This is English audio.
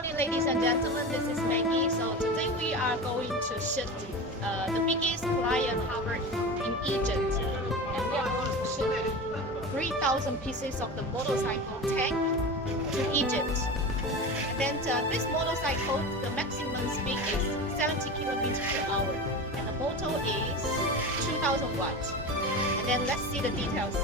morning, ladies and gentlemen. This is Maggie. So today we are going to ship the biggest client HAWA in Egypt, and we are going to ship 3,000 pieces of the motorcycle tank to Egypt. And then this motorcycle, the maximum speed is 70 kilometers per hour, and the motor is 2,000 watts. And then let's see the details.